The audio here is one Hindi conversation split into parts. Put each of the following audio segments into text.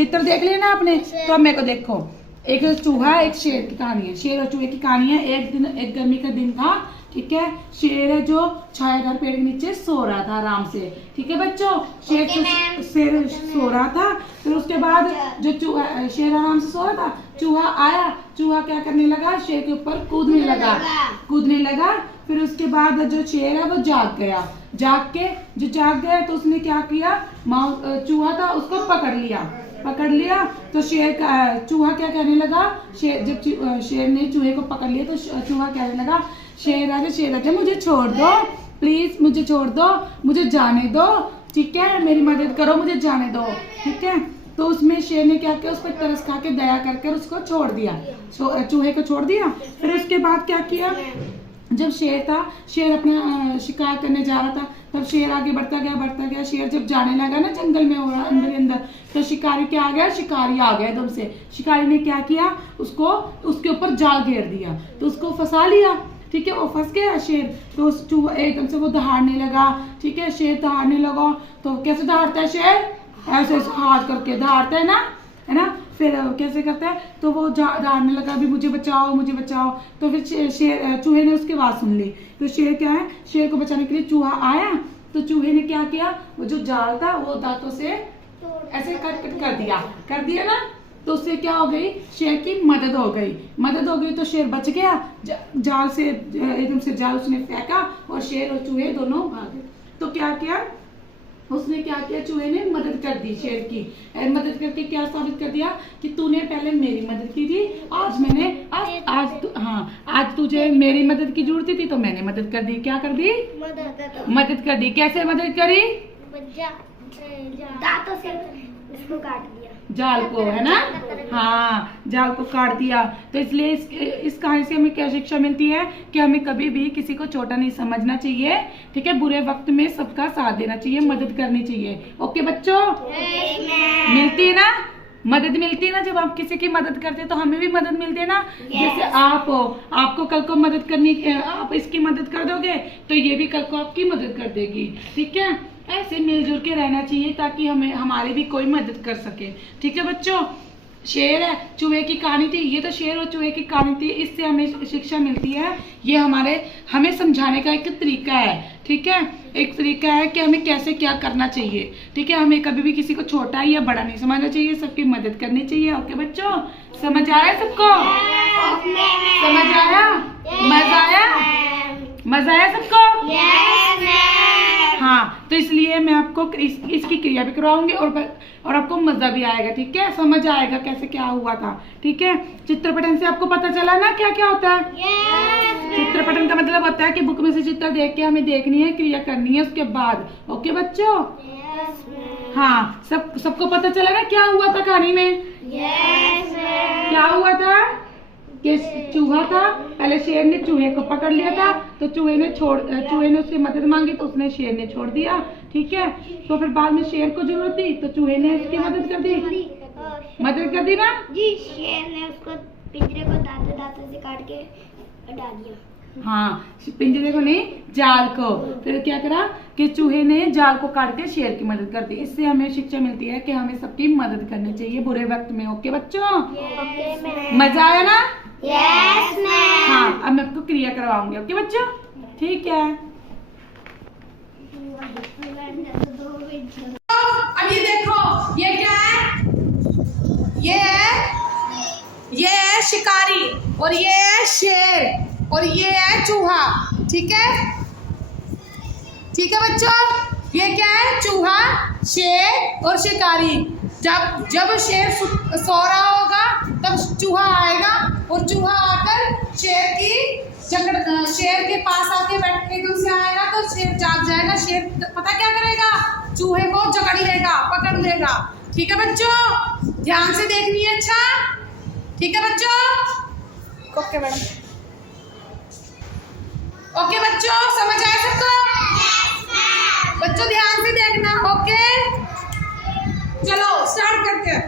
चित्र देख लिया ना आपने, तो अब मेरे को देखो, एक चूहा एक शेर की कहानी है, शेर और चूहे की कहानी है। एक दिन, एक गर्मी का दिन था, ठीक है। शेर है जो छायादार पेड़ के नीचे सो रहा था आराम से, ठीक है बच्चों। शेर सो रहा था। फिर उसके बाद जो चूहा, शेर आराम से सो रहा था, चूहा आया, चूहा क्या करने लगा, शेर के ऊपर कूदने लगा। फिर उसके बाद जो शेर है वो जाग गया, जाग गया तो उसने क्या किया, चूहा था उसको पकड़ लिया। तो चूहा क्या कहने लगा, जब शेर ने चूहे को पकड़ लिया तो चूहा कहने लगा, शेर आजा मुझे छोड़ दो, प्लीज मुझे छोड़ दो, मुझे जाने दो, ठीक है, मेरी मदद करो, मुझे जाने दो, ठीक है। तो उसमें शेर ने क्या किया, उस पर तरस खा के दया करके उसको छोड़ दिया, चूहे को छोड़ दिया। फिर उसके बाद क्या किया, जब शेर अपना शिकार करने जा रहा था, तब शेर आगे बढ़ता गया। शेर जब जाने लगा ना जंगल में अंदर, तो शिकारी आ गया एकदम से। शिकारी ने क्या किया, उसके ऊपर जाल घेर दिया, तो उसको फंसा लिया, ठीक है। वो फंस गया शेर, तो चूहा एकदम से वो दहाड़ने लगा, ठीक है। शेर दहाड़ने लगा, तो कैसे दहाड़ता है शेर, ऐसे हाथ करके दहाड़ता है ना। फिर कैसे करता है, तो वो दहाड़ने लगा, भी मुझे बचाओ। तो फिर चूहे ने उसकी आवाज सुन ली, तो शेर क्या है, शेर को बचाने के लिए चूहा आया। तो चूहे ने क्या किया, वो जो जाल था वो दांतों से ऐसे कट कर दिया ना, तो उससे क्या हो गई, शेर की मदद हो गई। तो शेर बच गया, जाल से एकदम से जाल उसने फेंका और शेर और चूहे दोनों भागे। तो क्या किया चूहे ने मदद कर दी शेर की। मदद करके क्या साबित कर दिया कि तूने पहले मेरी मदद की थी, आज तुझे मेरी मदद की जरूरत थी, तो मैंने मदद कर दी। क्या कर दी, मदद कर दी। कैसे मदद करी, दांतों से इसको काट दिया, जाल को, है ना, हाँ, जाल को काट दिया। तो इसलिए इस कहानी से हमें क्या शिक्षा मिलती है कि हमें कभी भी किसी को छोटा नहीं समझना चाहिए, ठीक है। बुरे वक्त में सबका साथ देना चाहिए, मदद करनी चाहिए। ओके बच्चों, मिलती है ना मदद, मिलती है ना। जब आप किसी की मदद करते हैं तो हमें भी मदद मिलती है ना। जैसे आपको कल को मदद करनी, आप इसकी मदद कर दोगे तो ये भी कल को आपकी मदद कर देगी, ठीक है। ऐसे मिलजुल के रहना चाहिए ताकि हमारी भी कोई मदद कर सके, ठीक है बच्चों। शेर है चूहे की कहानी थी, ये तो शेर और चूहे की कहानी थी। इससे हमें शिक्षा मिलती है, ये हमें समझाने का एक तरीका है, ठीक है। एक तरीका है कि हमें कैसे क्या करना चाहिए, ठीक है। हमें कभी भी किसी को छोटा या बड़ा नहीं समझना चाहिए, सबकी मदद करनी चाहिए। ओके बच्चों, समझ आया सबको, समझ आया, मजा आया सबको, हाँ। तो इसलिए मैं आपको इसकी क्रिया भी करवाऊंगी और आपको मजा भी आएगा, ठीक है। समझ आएगा कैसे क्या हुआ था, ठीक है। चित्रपटन से आपको पता चला ना क्या क्या होता है। चित्रपटन का मतलब होता है कि बुक में से चित्र देख के हमें देखनी है, क्रिया करनी है उसके बाद। ओके बच्चों, हाँ, सबको पता चला ना क्या हुआ था कहानी में। क्या हुआ था कि चूहा था, पहले शेर ने चूहे को पकड़ लिया था, तो चूहे ने उससे मदद मांगी, तो उसने शेर ने छोड़ दिया, ठीक है। तो फिर बाद में शेर को जरूरत थी तो चूहे ने उसकी मदद कर दी ना जी। शेर ने उसको पिंजरे को दांतों से काट के हटा दिया, हाँ, पिंजरे को नहीं, जाल को। फिर क्या करा कि चूहे ने जाल को काट के शेर की मदद कर दी। इससे हमें शिक्षा मिलती है कि हमें सबकी मदद करनी चाहिए बुरे वक्त में। ओके बच्चों, मजा आया ना। Yes ma'am. हाँ, अब मैं आपको क्रिया करवाऊंगी। ओके बच्चों, ठीक है। अब ये देखो, ये क्या है, ये है शिकारी, और ये है शेर, और ये है चूहा, ठीक है बच्चों। ये क्या है, चूहा, शेर और शिकारी। जब शेर सो रहा होगा तब चूहा आएगा, और चूहा आकर शेर के पास आके बैठ एकदम से आएगा, तो शेर जाग जाएगा। शेर पता क्या करेगा, चूहे को पकड़ लेगा, ठीक है बच्चों। ध्यान से देखनी है, अच्छा, ठीक है बच्चों। ओके मैडम, ओके बच्चों, समझ आया सबको। बच्चों ध्यान से देखना, ओके। चलो स्टार्ट करते हैं।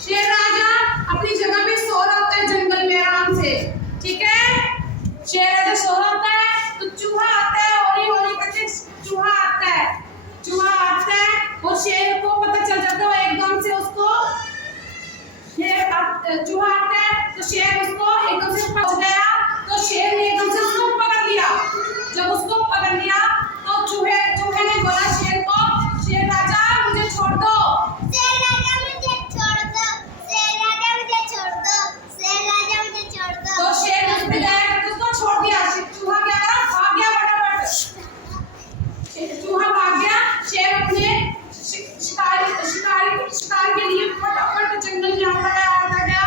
शेर राजा अपनी जगह पे सो रहा होता है जंगल में आराम से, ठीक है। शेर राजा सो रहा होता है, तो चूहा आता है हौली हौली करके और शेर को पता चल जाता है एकदम से उसको चूहा आता है तो शेर उसको एकदम से पहुंच गया तो शेर ने एकदम से उसको पकड़ लिया। जब उसको पकड़ लिया तो चूहे ने बोला शेर को, शेर राजा मुझे छोड़ दो, शेर राजा मुझे छोड़ दो, शेर राजा मुझे छोड़ दो, शेर राजा मुझे छोड़ दो। तो शेर ने उस पे दया करके उसको छोड़ दिया। चूहा क्या करा, भाग गया फटाफट। चूहा भाग गया, शेर अपने शिकार के लिए फटाफट जंगल में आता गया।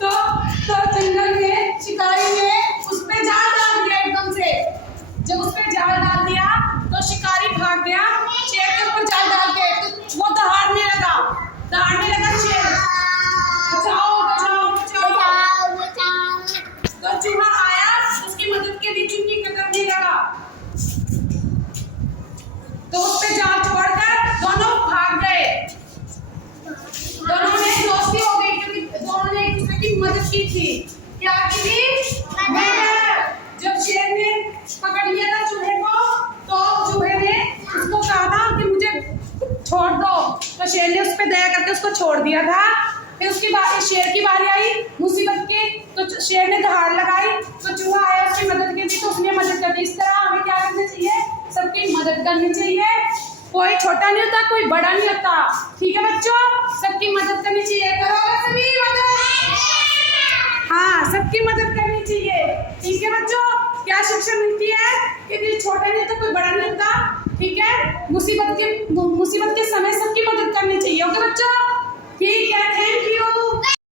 तो जंगल में शिकारी ने उस पे जाल डाल दिया एकदम से। जब उस पे जाल डाल दिया तो शिकारी भाग गया शेर के ऊपर जाल डाल के, तो वो दहाड़ने लगा शेर, बचाओ बचाओ बचाओ। तो चूहा आया उसकी मदद के लिए चुन्नी कतरने लगा, तो उस पे जाल छोड़कर दोनों भाग गए। दोनों ने दोस्ती हो गई क्योंकि दोनों ने एक दूसरे की मदद की थी। क्या की थी? मदद। जब शेर ने पकड़ लिया था चूहे को तो चूहे ने उसको कहा था कि मुझे छोड़ दो, तो शेर ने उस पे दया करके उसको छोड़ दिया था। फिर उसकी बारी, शेर की बारी आई मुसीबत की, तो शेर ने दहाड़ लगाई तो चूहा आया उसकी मदद के लिए, तो उसने मदद कर दी। इस तरह हमें क्या करना चाहिए, सबकी मदद करनी चाहिए। कोई छोटा नहीं होता, कोई बड़ा नहीं होता, ठीक है बच्चों, सबकी मदद करनी चाहिए। करोगे सभी मदद? हाँ, सबकी मदद करनी चाहिए, ठीक है बच्चों। क्या शिक्षा मिलती है कि कोई छोटा नहीं होता, कोई बड़ा नहीं होता, ठीक है। मुसीबत के समय सबकी मदद करनी चाहिए, ओके बच्चों, ठीक है, थैंक यू।